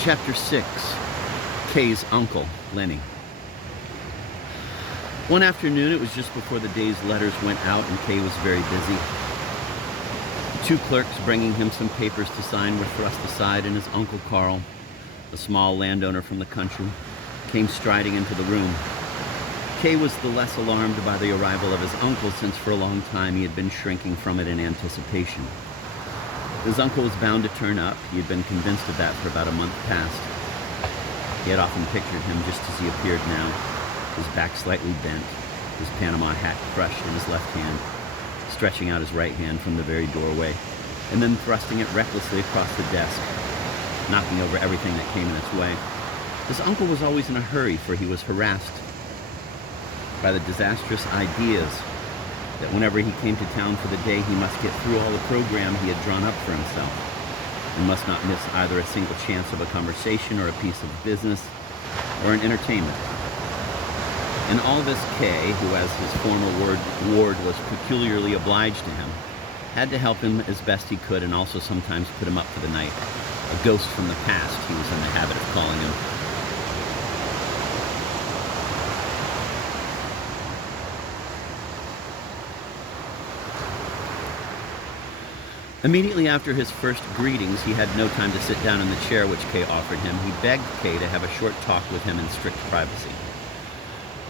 Chapter 6. Kay's uncle, Lenny. One afternoon, it was just before the day's letters went out, and Kay was very busy. Two clerks bringing him some papers to sign were thrust aside, and his uncle Carl, a small landowner from the country, came striding into the room. Kay was the less alarmed by the arrival of his uncle, since for a long time he had been shrinking from it in anticipation. His uncle was bound to turn up. He had been convinced of that for about a month past. He had often pictured him just as he appeared now, his back slightly bent, his Panama hat crushed in his left hand, stretching out his right hand from the very doorway, and then thrusting it recklessly across the desk, knocking over everything that came in its way. His uncle was always in a hurry, for he was harassed by the disastrous ideas that whenever he came to town for the day, he must get through all the program he had drawn up for himself, and must not miss either a single chance of a conversation or a piece of business or an entertainment. And all this Kay, who as his former ward was peculiarly obliged to him, had to help him as best he could, and also sometimes put him up for the night. A ghost from the past, he was in the habit of calling him. Immediately after his first greetings, he had no time to sit down in the chair which Kay offered him. He begged Kay to have a short talk with him in strict privacy.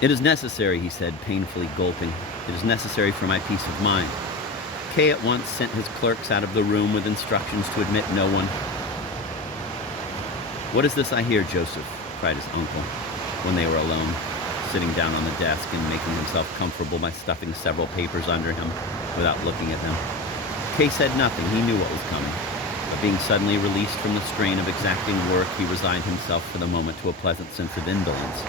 "It is necessary," he said, painfully gulping. "It is necessary for my peace of mind." Kay at once sent his clerks out of the room with instructions to admit no one. "What is this I hear, Joseph?" cried his uncle, when they were alone, sitting down on the desk and making himself comfortable by stuffing several papers under him without looking at them. Kay said nothing. He knew what was coming. But being suddenly released from the strain of exacting work, he resigned himself for the moment to a pleasant sense of indolence,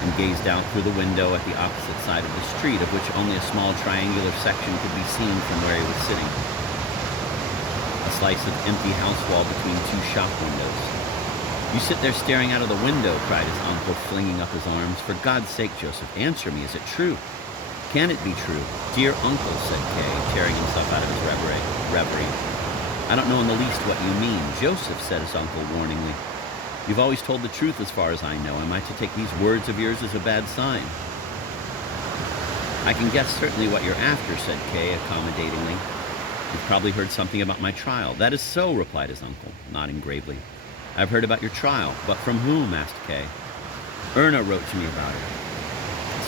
and gazed out through the window at the opposite side of the street, of which only a small triangular section could be seen from where he was sitting. A slice of empty house wall between two shop windows. "You sit there staring out of the window," cried his uncle, flinging up his arms. "For God's sake, Joseph, answer me. Is it true? Can it be true?" "Dear uncle," said Kay, tearing himself out of his reverie. "I don't know in the least what you mean." "Joseph," said his uncle warningly, "you've always told the truth as far as I know. Am I to take these words of yours as a bad sign?" "I can guess certainly what you're after," said Kay accommodatingly. "You've probably heard something about my trial." "That is so," replied his uncle, nodding gravely. "I've heard about your trial." "But from whom?" asked Kay. "Erna wrote to me about it,"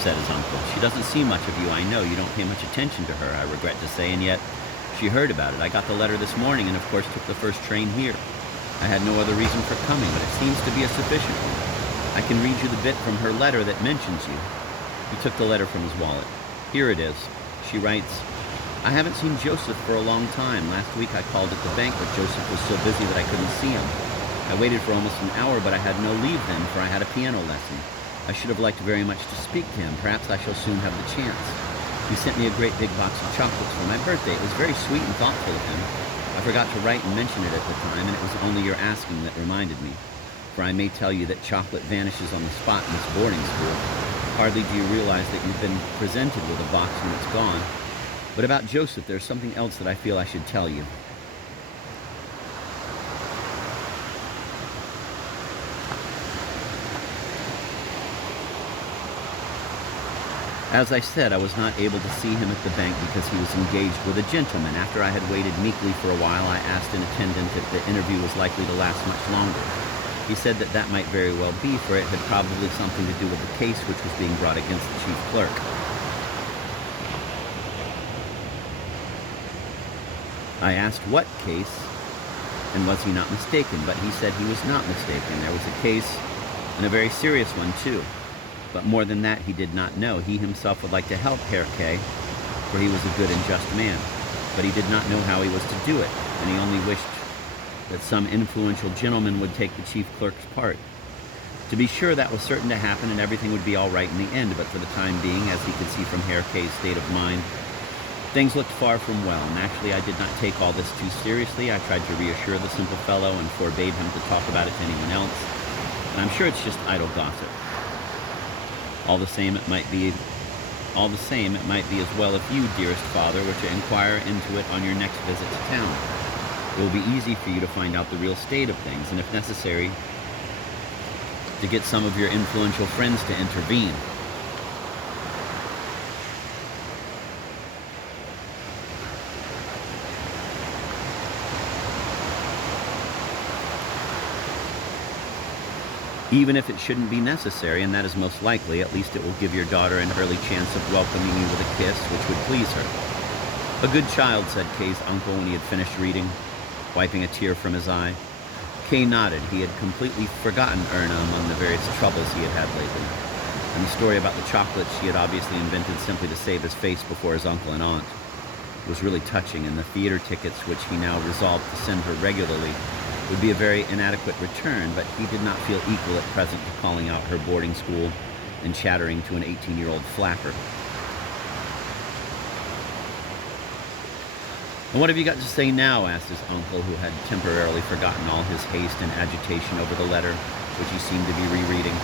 said his uncle. "She doesn't see much of you, I know. You don't pay much attention to her, I regret to say, and yet she heard about it. I got the letter this morning and of course took the first train here. I had no other reason for coming, but it seems to be a sufficient one. I can read you the bit from her letter that mentions you." He took the letter from his wallet. "Here it is." She writes, "I haven't seen Joseph for a long time. Last week I called at the bank, but Joseph was so busy that I couldn't see him. I waited for almost an hour, but I had no leave then, for I had a piano lesson. I should have liked very much to speak to him. Perhaps I shall soon have the chance. He sent me a great big box of chocolates for my birthday. It was very sweet and thoughtful of him. I forgot to write and mention it at the time, and it was only your asking that reminded me. For I may tell you that chocolate vanishes on the spot in this boarding school. Hardly do you realize that you've been presented with a box when it's gone. But about Joseph, there's something else that I feel I should tell you." "As I said, I was not able to see him at the bank because he was engaged with a gentleman. After I had waited meekly for a while, I asked an attendant if the interview was likely to last much longer. He said that that might very well be, for it had probably something to do with the case which was being brought against the chief clerk. I asked what case, and was he not mistaken, but he said he was not mistaken. There was a case, and a very serious one too. But more than that, he did not know. He himself would like to help Herr K, for he was a good and just man. But he did not know how he was to do it, and he only wished that some influential gentleman would take the chief clerk's part. To be sure, that was certain to happen, and everything would be all right in the end, but for the time being, as he could see from Herr K's state of mind, things looked far from well. Naturally, I did not take all this too seriously. I tried to reassure the simple fellow and forbade him to talk about it to anyone else, and I'm sure it's just idle gossip. All the same, it might be as well if you, dearest father, were to inquire into it on your next visit to town. It will be easy for you to find out the real state of things, and if necessary, to get some of your influential friends to intervene. Even if it shouldn't be necessary, and that is most likely, at least it will give your daughter an early chance of welcoming you with a kiss, which would please her. A good child, said Kay's uncle when he had finished reading, wiping a tear from his eye. Kay nodded. He had completely forgotten Erna among the various troubles he had had lately, and the story about the chocolates she had obviously invented simply to save his face before his uncle and aunt was really touching, and the theater tickets, which he now resolved to send her regularly, would be a very inadequate return, but he did not feel equal at present to calling out her boarding school and chattering to an 18-year-old flapper. "And what have you got to say now?" asked his uncle, who had temporarily forgotten all his haste and agitation over the letter, which he seemed to be rereading.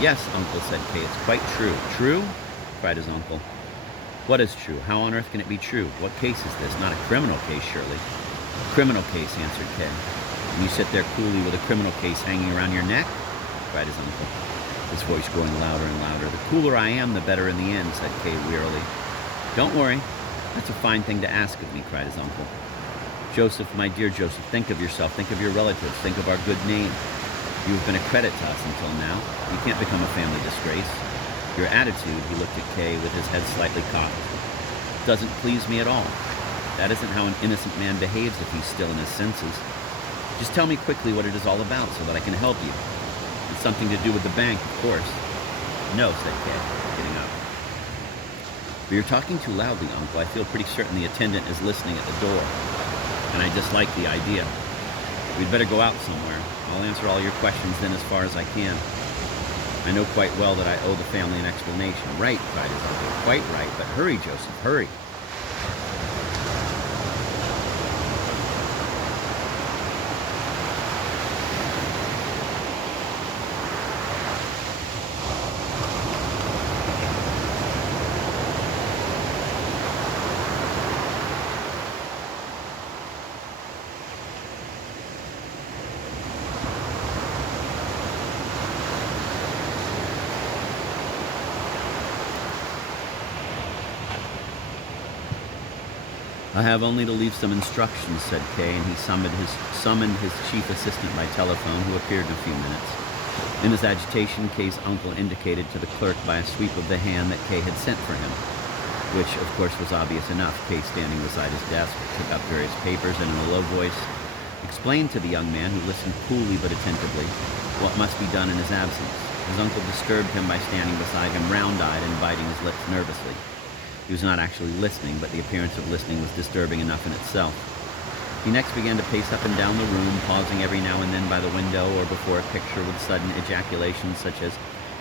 "Yes, uncle," said Kay, "it's quite true." "True?" cried his uncle. "What is true? How on earth can it be true? What case is this? Not a criminal case, surely." "Criminal case," answered Kay. "And you sit there coolly with a criminal case hanging around your neck?" cried his uncle, his voice growing louder and louder. "The cooler I am, the better in the end," said Kay wearily. "Don't worry. That's a fine thing to ask of me," cried his uncle. "Joseph, my dear Joseph, think of yourself, think of your relatives, think of our good name. You have been a credit to us until now. You can't become a family disgrace. Your attitude," he looked at Kay with his head slightly cocked, "doesn't please me at all. That isn't how an innocent man behaves if he's still in his senses. Just tell me quickly what it is all about so that I can help you. It's something to do with the bank, of course." "No," said Kay, getting up. "But you're talking too loudly, Uncle. I feel pretty certain the attendant is listening at the door, and I dislike the idea. We'd better go out somewhere. I'll answer all your questions then as far as I can. I know quite well that I owe the family an explanation." "Right," cried his uncle. "Quite right. But hurry, Joseph, hurry." "I have only to leave some instructions," said Kay, and he summoned his chief assistant by telephone, who appeared in a few minutes. In his agitation, Kay's uncle indicated to the clerk by a sweep of the hand that Kay had sent for him, which, of course, was obvious enough. Kay, standing beside his desk, took up various papers and, in a low voice, explained to the young man, who listened coolly but attentively, what must be done in his absence. His uncle disturbed him by standing beside him, round-eyed and biting his lips nervously. He was not actually listening, but the appearance of listening was disturbing enough in itself. He next began to pace up and down the room, pausing every now and then by the window or before a picture with sudden ejaculations such as,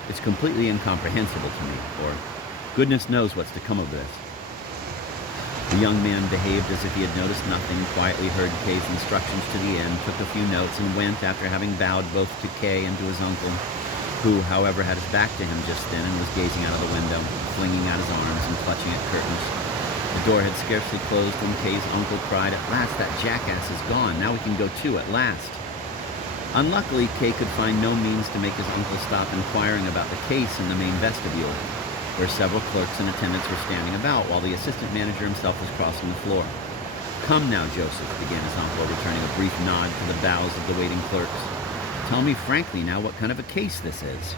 "It's completely incomprehensible to me," or "Goodness knows what's to come of this." The young man behaved as if he had noticed nothing, quietly heard Kay's instructions to the end, took a few notes, and went, after having bowed both to Kay and to his uncle, who, however, had his back to him just then and was gazing out of the window, flinging out his arms and clutching at curtains. The door had scarcely closed when Kay's uncle cried, "At last that jackass is gone. Now we can go too, at last." Unluckily, Kay could find no means to make his uncle stop inquiring about the case in the main vestibule, where several clerks and attendants were standing about, while the assistant manager himself was crossing the floor. "Come now, Joseph," began his uncle, returning a brief nod to the bows of the waiting clerks. "Tell me frankly now what kind of a case this is."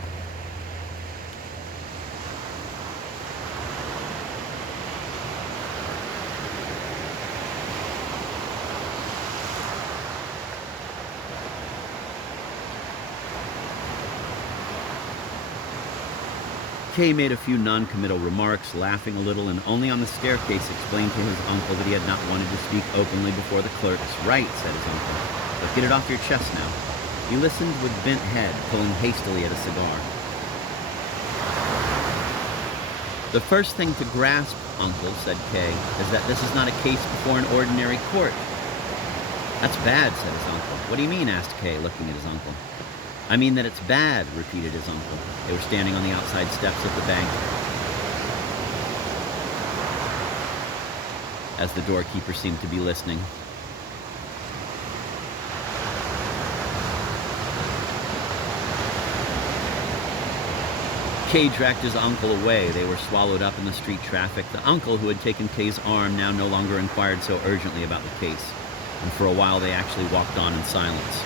Kay made a few non-committal remarks, laughing a little, and only on the staircase explained to his uncle that he had not wanted to speak openly before the clerks. "Right," said his uncle, "but get it off your chest now." He listened with bent head, pulling hastily at a cigar. "The first thing to grasp, Uncle," said Kay, "is that this is not a case before an ordinary court." "That's bad," said his uncle. "What do you mean?" asked Kay, looking at his uncle. "I mean that it's bad," repeated his uncle. They were standing on the outside steps of the bank as the doorkeeper seemed to be listening. Kay dragged his uncle away. They were swallowed up in the street traffic. The uncle who had taken Kay's arm now no longer inquired so urgently about the case, and for a while they actually walked on in silence.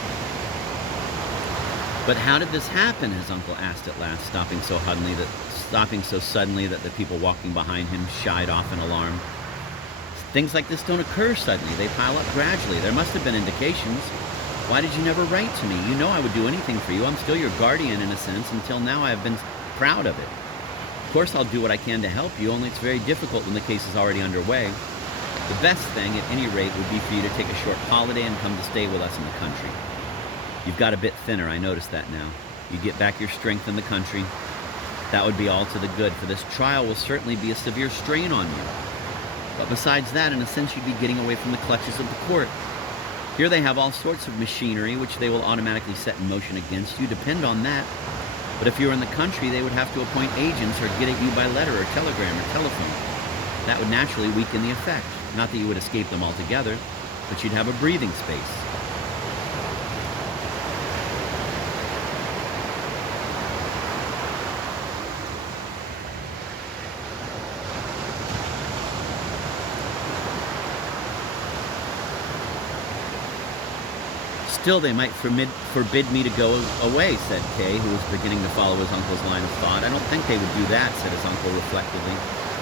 "But how did this happen?" his uncle asked at last, stopping so suddenly that the people walking behind him shied off in alarm. "Things like this don't occur suddenly. They pile up gradually. There must have been indications. Why did you never write to me? You know I would do anything for you. I'm still your guardian in a sense. Until now I have been proud of it. Of course I'll do what I can to help you, only it's very difficult when the case is already underway. The best thing, at any rate, would be for you to take a short holiday and come to stay with us in the country. You've got a bit thinner, I notice that now. You get back your strength in the country. That would be all to the good, for this trial will certainly be a severe strain on you. But besides that, in a sense, you'd be getting away from the clutches of the court. Here they have all sorts of machinery which they will automatically set in motion against you, depend on that. But if you were in the country, they would have to appoint agents or get at you by letter or telegram or telephone. That would naturally weaken the effect. Not that you would escape them altogether, but you'd have a breathing space. Still, they might forbid me to go away, said Kay, who was beginning to follow his uncle's line of thought. I don't think they would do that, said his uncle reflectively.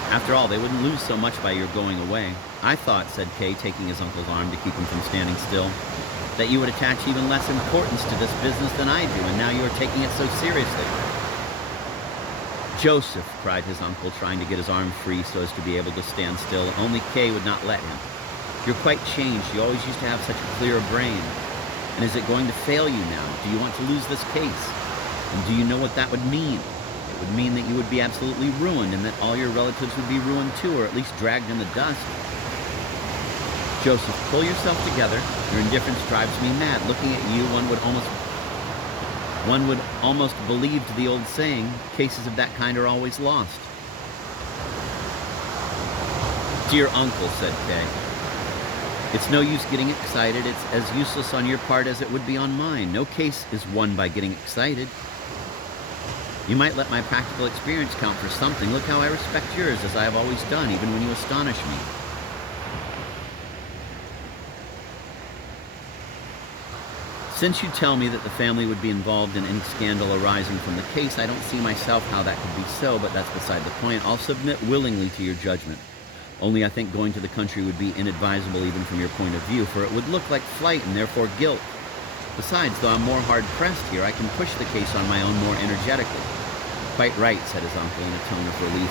After all, they wouldn't lose so much by your going away. I thought, said Kay, taking his uncle's arm to keep him from standing still, that you would attach even less importance to this business than I do, and now you are taking it so seriously. Joseph, cried his uncle, trying to get his arm free so as to be able to stand still. Only Kay would not let him. You're quite changed. You always used to have such a clear brain. And is it going to fail you now? Do you want to lose this case? And do you know what that would mean? It would mean that you would be absolutely ruined and that all your relatives would be ruined too, or at least dragged in the dust. Joseph, pull yourself together. Your indifference drives me mad. Looking at you, one would almost believe the old saying, cases of that kind are always lost. Dear uncle, said Kay, it's no use getting excited. It's as useless on your part as it would be on mine. No case is won by getting excited. You might let my practical experience count for something. Look how I respect yours, as I have always done, even when you astonish me. Since you tell me that the family would be involved in any scandal arising from the case, I don't see myself how that could be so, but that's beside the point. I'll submit willingly to your judgment. Only I think going to the country would be inadvisable even from your point of view, for it would look like flight and therefore guilt. Besides, though I'm more hard-pressed here, I can push the case on my own more energetically. Quite right, said his uncle in a tone of relief,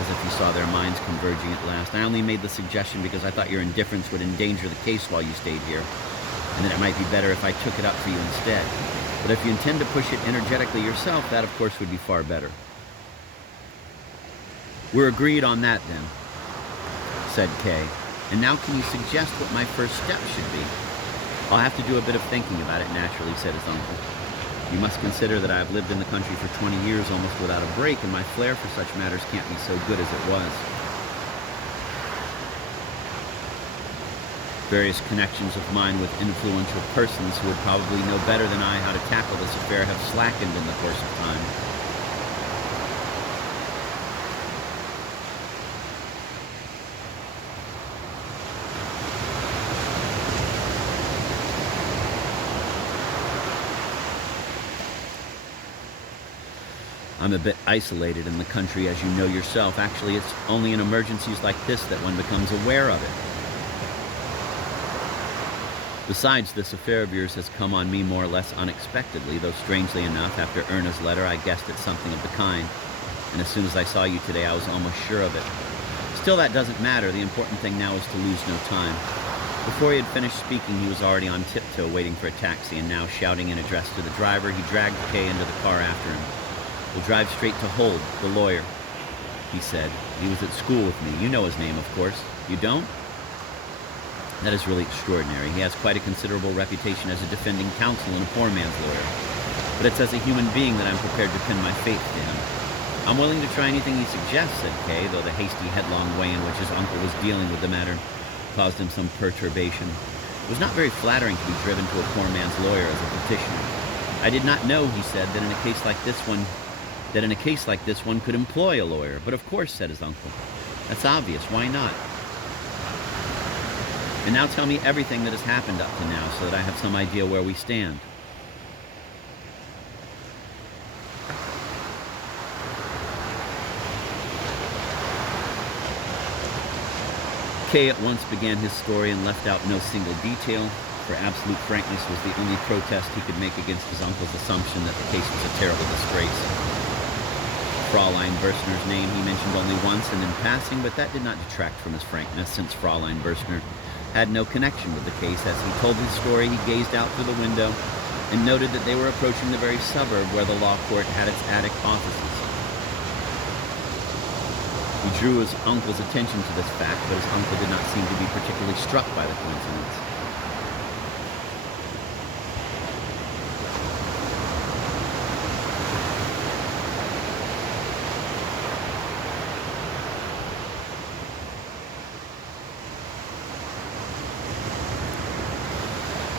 as if he saw their minds converging at last. I only made the suggestion because I thought your indifference would endanger the case while you stayed here, and that it might be better if I took it up for you instead. But if you intend to push it energetically yourself, that of course would be far better. We're agreed on that then, said Kay. And now can you suggest what my first step should be? I'll have to do a bit of thinking about it, naturally, said his uncle. You must consider that I've lived in the country for 20 years almost without a break, and my flair for such matters can't be so good as it was. Various connections of mine with influential persons who would probably know better than I how to tackle this affair have slackened in the course of time. I'm a bit isolated in the country, as you know yourself. Actually, it's only in emergencies like this that one becomes aware of it. Besides, this affair of yours has come on me more or less unexpectedly, though strangely enough, after Erna's letter, I guessed at something of the kind. And as soon as I saw you today, I was almost sure of it. Still, that doesn't matter. The important thing now is to lose no time. Before he had finished speaking, he was already on tiptoe waiting for a taxi, and now shouting in address to the driver, he dragged Kay into the car after him. We'll drive straight to Hold, the lawyer, he said. He was at school with me. You know his name, of course. You don't? That is really extraordinary. He has quite a considerable reputation as a defending counsel and a poor man's lawyer. But it's as a human being that I'm prepared to pin my faith to him. I'm willing to try anything he suggests, said Kay, though the hasty, headlong way in which his uncle was dealing with the matter caused him some perturbation. It was not very flattering to be driven to a poor man's lawyer as a petitioner. I did not know, he said, that in a case like this one that in a case like this one could employ a lawyer. But of course, said his uncle. That's obvious. Why not? And now tell me everything that has happened up to now so that I have some idea where we stand. Kay at once began his story and left out no single detail, for absolute frankness was the only protest he could make against his uncle's assumption that the case was a terrible disgrace. Fraulein Berstner's name he mentioned only once and in passing, but that did not detract from his frankness, since Fraulein Berstner had no connection with the case. As he told his story, he gazed out through the window and noted that they were approaching the very suburb where the law court had its attic offices. He drew his uncle's attention to this fact, but his uncle did not seem to be particularly struck by the coincidence.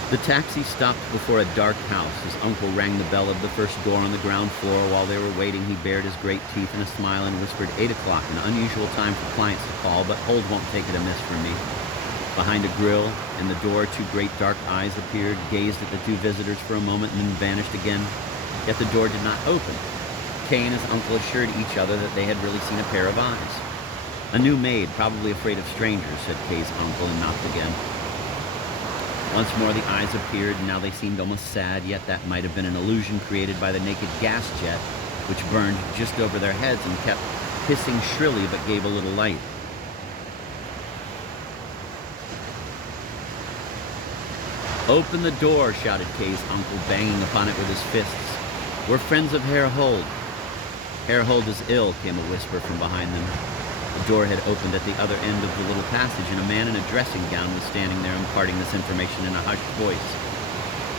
The taxi stopped before a dark house. His uncle rang the bell of the first door on the ground floor. While they were waiting, he bared his great teeth in a smile and whispered, 8 o'clock, an unusual time for clients to call, but hold won't take it amiss from me. Behind a grill in the door, 2 great dark eyes appeared, gazed at the 2 visitors for a moment, and then vanished again. Yet the door did not open. Kay and his uncle assured each other that they had really seen a pair of eyes. A new maid, probably afraid of strangers, said Kay's uncle, and knocked again. Once more the eyes appeared, and now they seemed almost sad, yet that might have been an illusion created by the naked gas jet, which burned just over their heads and kept hissing shrilly but gave a little light. Open the door, shouted Kay's uncle, banging upon it with his fists. We're friends of Herr Hold. Herr Hold is ill, came a whisper from behind them. The door had opened at the other end of the little passage, and a man in a dressing gown was standing there imparting this information in a hushed voice.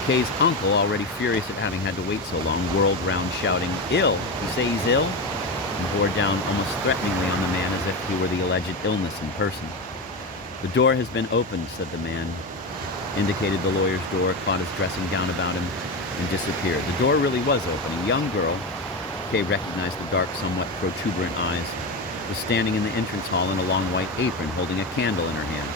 Kay's uncle, already furious at having had to wait so long, whirled round shouting, Ill? You say he's ill? And bore down almost threateningly on the man as if he were the alleged illness in person. The door has been opened, said the man, indicated the lawyer's door, caught his dressing gown about him, and disappeared. The door really was open. A young girl, Kay recognized the dark, somewhat protuberant eyes, was standing in the entrance hall in a long white apron, holding a candle in her hand.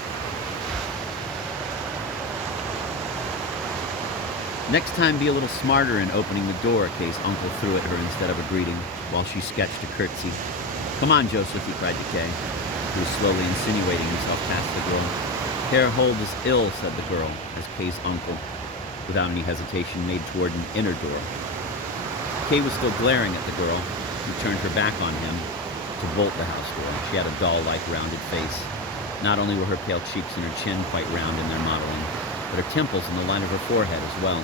Next time, be a little smarter in opening the door, Kay's uncle threw at her instead of a greeting, while she sketched a curtsy. Come on, Joseph, he cried to Kay, who was slowly insinuating himself past the girl. Herr Hold is ill, said the girl, as Kay's uncle, without any hesitation, made toward an inner door. Kay was still glaring at the girl, who turned her back on him to bolt the house door. She had a doll-like rounded face. Not only were her pale cheeks and her chin quite round in their modeling, but her temples and the line of her forehead as well.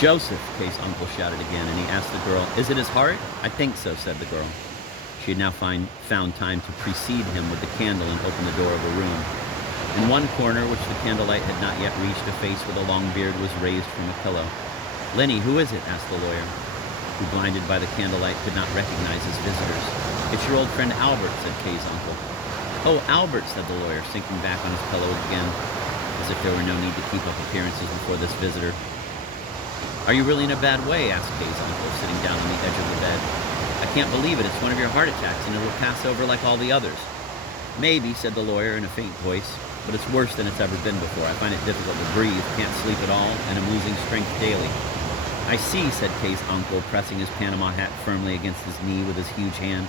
Joseph, Kay's uncle shouted again, and he asked the girl, Is it his heart? I think so, said the girl. She had now found time to precede him with the candle and open the door of a room. In one corner, which the candlelight had not yet reached, a face with a long beard was raised from a pillow. Lenny, who is it? Asked the lawyer, who, blinded by the candlelight, could not recognize his visitors. It's your old friend Albert, said Kay's uncle. Oh, Albert, said the lawyer, sinking back on his pillow again, as if there were no need to keep up appearances before this visitor. Are you really in a bad way? Asked Kay's uncle, sitting down on the edge of the bed. I can't believe it. It's one of your heart attacks, and it'll pass over like all the others. Maybe, said the lawyer in a faint voice, but it's worse than it's ever been before. I find it difficult to breathe, can't sleep at all, and I'm losing strength daily. I see, said Kay's uncle, pressing his Panama hat firmly against his knee with his huge hand.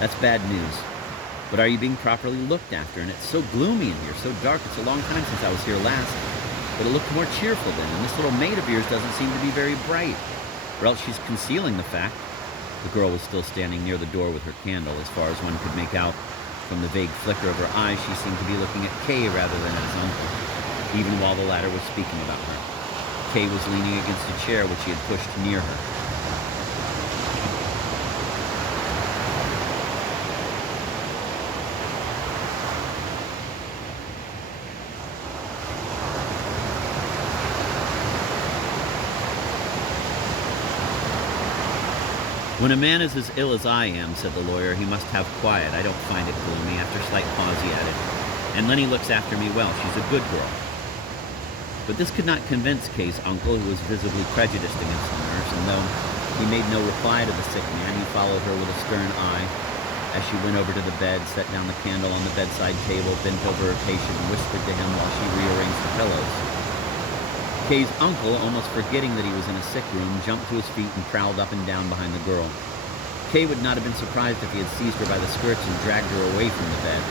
That's bad news. But are you being properly looked after? And it's so gloomy in here, so dark. It's a long time since I was here last. But it looked more cheerful then, and this little maid of yours doesn't seem to be very bright. Or else she's concealing the fact. The girl was still standing near the door with her candle. As far as one could make out from the vague flicker of her eyes, she seemed to be looking at Kay rather than at his uncle, even while the latter was speaking about her. Kay was leaning against a chair which he had pushed near her. When a man is as ill as I am, said the lawyer, he must have quiet. I don't find it gloomy. After a slight pause, he added, and Lenny looks after me well. She's a good girl. But this could not convince Kay's uncle, who was visibly prejudiced against the nurse, and though he made no reply to the sick man, he followed her with a stern eye as she went over to the bed, set down the candle on the bedside table, bent over her patient, and whispered to him while she rearranged the pillows. Kay's uncle, almost forgetting that he was in a sick room, jumped to his feet and prowled up and down behind the girl. Kay would not have been surprised if he had seized her by the skirts and dragged her away from the bed.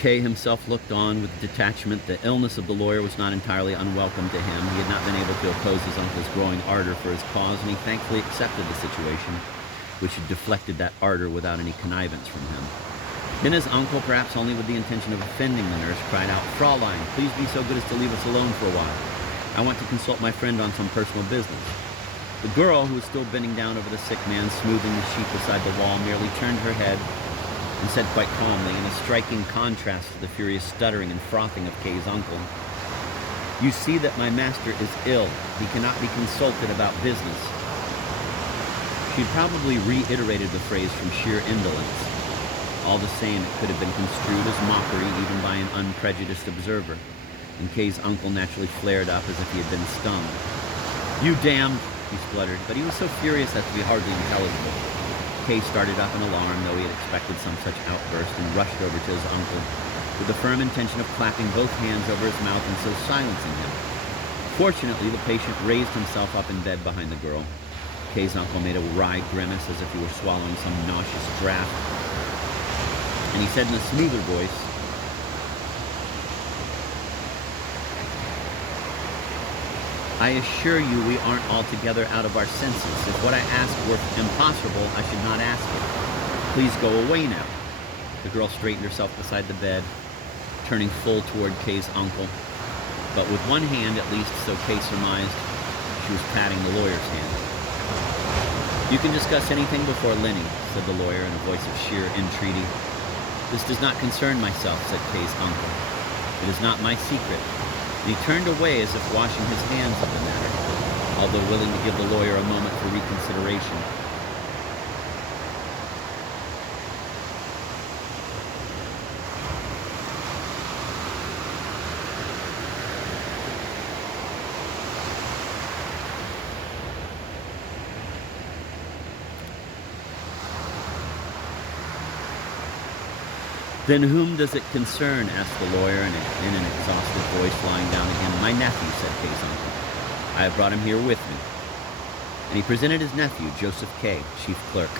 Kay himself looked on with detachment. The illness of the lawyer was not entirely unwelcome to him. He had not been able to oppose his uncle's growing ardor for his cause, and he thankfully accepted the situation, which had deflected that ardor without any connivance from him. Then his uncle, perhaps only with the intention of offending the nurse, cried out, "Fraulein, please be so good as to leave us alone for a while. I want to consult my friend on some personal business." The girl, who was still bending down over the sick man, smoothing the sheet beside the wall, merely turned her head and said quite calmly, in a striking contrast to the furious stuttering and frothing of Kay's uncle, "You see that my master is ill. He cannot be consulted about business." She probably reiterated the phrase from sheer indolence. All the same, it could have been construed as mockery even by an unprejudiced observer, and Kay's uncle naturally flared up as if he had been stung. "You damned," he spluttered, but he was so furious as to be hardly intelligible. Kay started up in alarm, though he had expected some such outburst, and rushed over to his uncle with the firm intention of clapping both hands over his mouth and so silencing him. Fortunately, the patient raised himself up in bed behind the girl. Kay's uncle made a wry grimace as if he were swallowing some nauseous draught, and he said in a smoother voice, "I assure you we aren't altogether out of our senses. If what I ask were impossible, I should not ask it. Please go away now." The girl straightened herself beside the bed, turning full toward Kay's uncle. But with one hand, at least, so Kay surmised, she was patting the lawyer's hand. "You can discuss anything before Lenny," said the lawyer in a voice of sheer entreaty. "This does not concern myself," said Kay's uncle. "It is not my secret." And he turned away as if washing his hands of the matter, although willing to give the lawyer a moment for reconsideration. "Then whom does it concern?" asked the lawyer in an exhausted voice, lying down again. "My nephew," said Kay's uncle. "I have brought him here with me." And he presented his nephew, Joseph Kay, chief clerk.